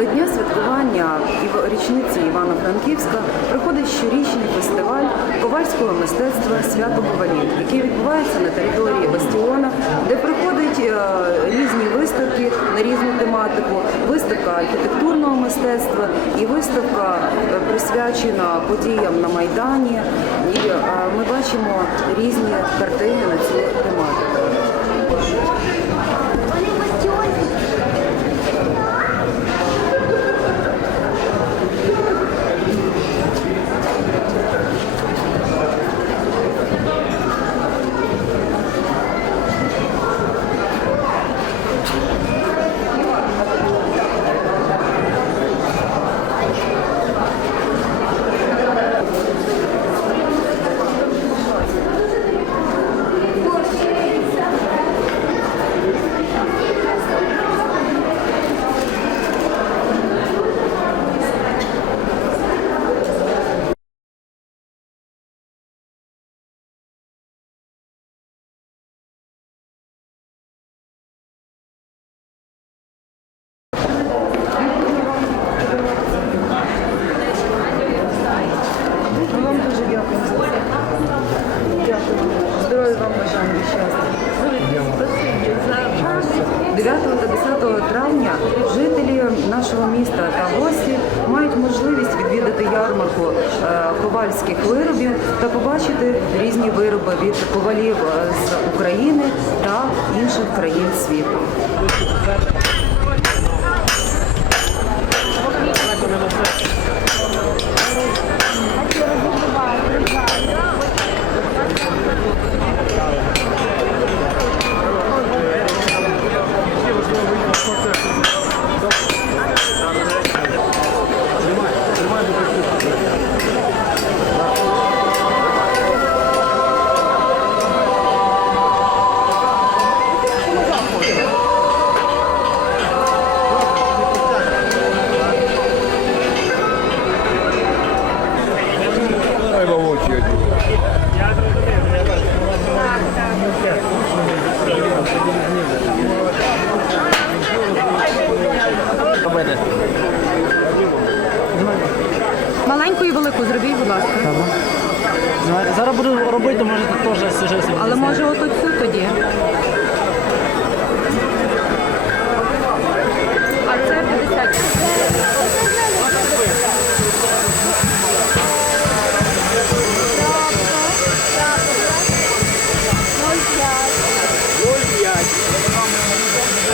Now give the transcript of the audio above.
До дня святкування річниці Івано-Франківська проходить щорічний фестиваль ковальського мистецтва Свято Ковалів, який відбувається на території Бастіона, де проходять е, різні виставки на різну тематику. Виставка архітектурного мистецтва і виставка е, присвячена подіям на Майдані. І е, ми бачимо різні картини на цю тематику. Ковальських виробів та побачити різні вироби від ковалів е, з України та інших країн світу. Очі. Маленьку і велику зробіть, будь ласка. Зараз буду робити, може теж сюжет. Але може отут тоді. Voy viaje.